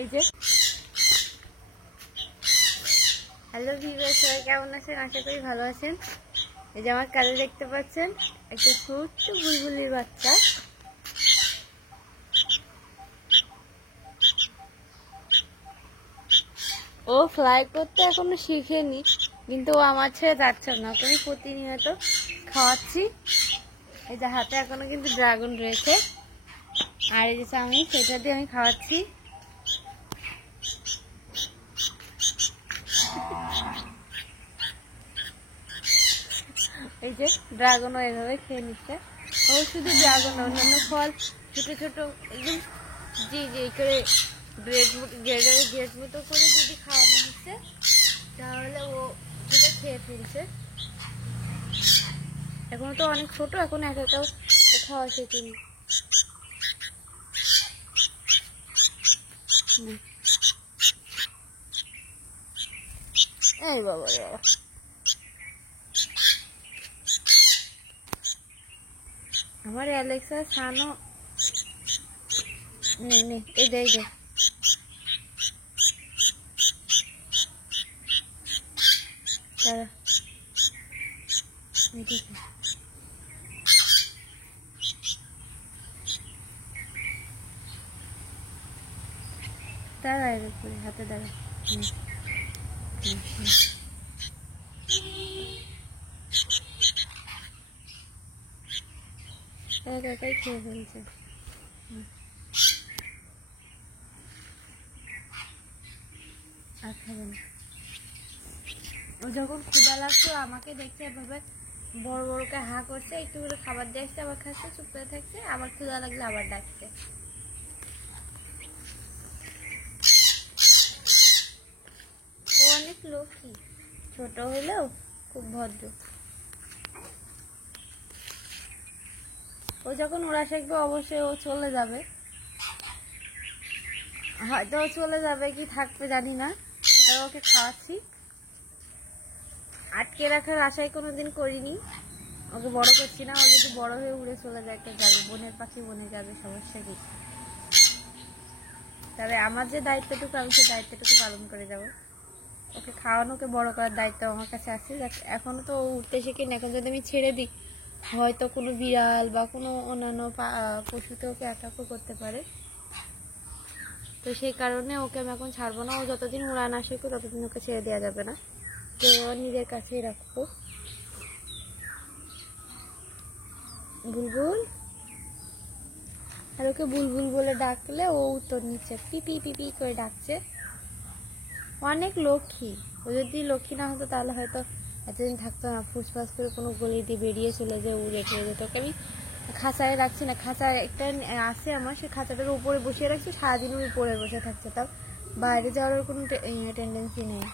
এই যে hello viewers, সবাই কেমন আছেন? আশা করি ভালো আছেন। এই যে আমার কাছে দেখতে পাচ্ছেন একটা ছোট্ট বুলবুলির বাচ্চা। ও ফ্লাই করতে এখনো শিখেনি, কিন্তু ও আমার ছেড়ে যাচ্ছে না। ওকে আমি প্রতিনিয়ত খাওয়াচ্ছি। এই যে হাতে এখনো কিন্তু ড্রাগন রয়েছে, আর এই যে আমি সেটা দিয়ে আমি খাওয়াচ্ছি। এই যে ড্রাগন এভাবে খেয়ে নিচ্ছে। ও শুধু ড্রাগন, অন্যান্য ফল ছোট ছোট একদম জি করে গ্রেড মতো করে যদি খাওয়ানো হচ্ছে তাহলে ও সেটা খেয়ে ফেলছে। এখনো তো অনেক ছোট, এখন একা খাওয়া শেখেনি। এই বাবা আমার অ্যালেক্সা সানো নে এই দে দাঁড়ায় করে হাতে দাঁড়ায়। একাই খেয়ে ফেলছে। আর খাবে না। ও যখন ক্ষুধা লাগতো আমাকে দেখছে এভাবে বড় বড়কে হা করছে, একটু করে খাবার দিয়ে আসছে, আবার খাচ্ছে, চুপ করে থাকছে, আবার ক্ষুধা লাগলে আবার ডাকছে। ও অনেক লক্ষ্মী, ছোট হলেও খুব ভদ্র। ও যখন ওরা শিখবে অবশ্যই ও চলে যাবে, হয়তো চলে যাবে কি থাকবে জানি না। তাই ওকে খাওয়াচ্ছি, আটকে রাখার আশায় কোনোদিন করিনি। ওকে বড় করছি না, ও যদি বড় হয়ে উড়ে চলে যায় একটা যাবে, বনের পাখি বনে যাবে, সমস্যা কি। তবে আমার যে দায়িত্বটুকু আমি সেই দায়িত্বটুকু পালন করে যাব। ওকে খাওয়ানোকে বড় করার দায়িত্ব আমার কাছে আছে। এখনো তো ও উঠতে শেখেনি, এখন যদি আমি ছেড়ে দিই হয়তো কোনো বিড়াল বা কোনো অন্যান্য পশুতে ওকে অ্যাটাকও করতে পারে। তো সেই কারণে ওকে আমি এখন ছাড়বো না। ও যতদিন উড়া না শেখো ততদিন ওকে ছেড়ে দেওয়া যাবে না, তো ও নিজের কাছেই রাখবো। বুলবুল, আর ওকে বুলবুল বলে ডাকলে ও উত্তর নিচ্ছে, পিপি পিপি করে ডাকছে। অনেক লক্ষ্মী। ও যদি লক্ষ্মী না হতো তাহলে হয়তো এতদিন থাকতো না, ফুসফাস করে কোনো গলি দিয়ে বেরিয়ে চলে যায়, উড়ে টেরে যেত। ওকে আমি খাঁচায় রাখছি না, খাঁচায় একটা আছে আমার, সেই খাঁচাটার উপরে বসিয়ে রাখছি, সারাদিন ওই উপরে বসে থাকছে, তাও বাইরে যাওয়ার কোনো টেন্ডেন্সি নেই।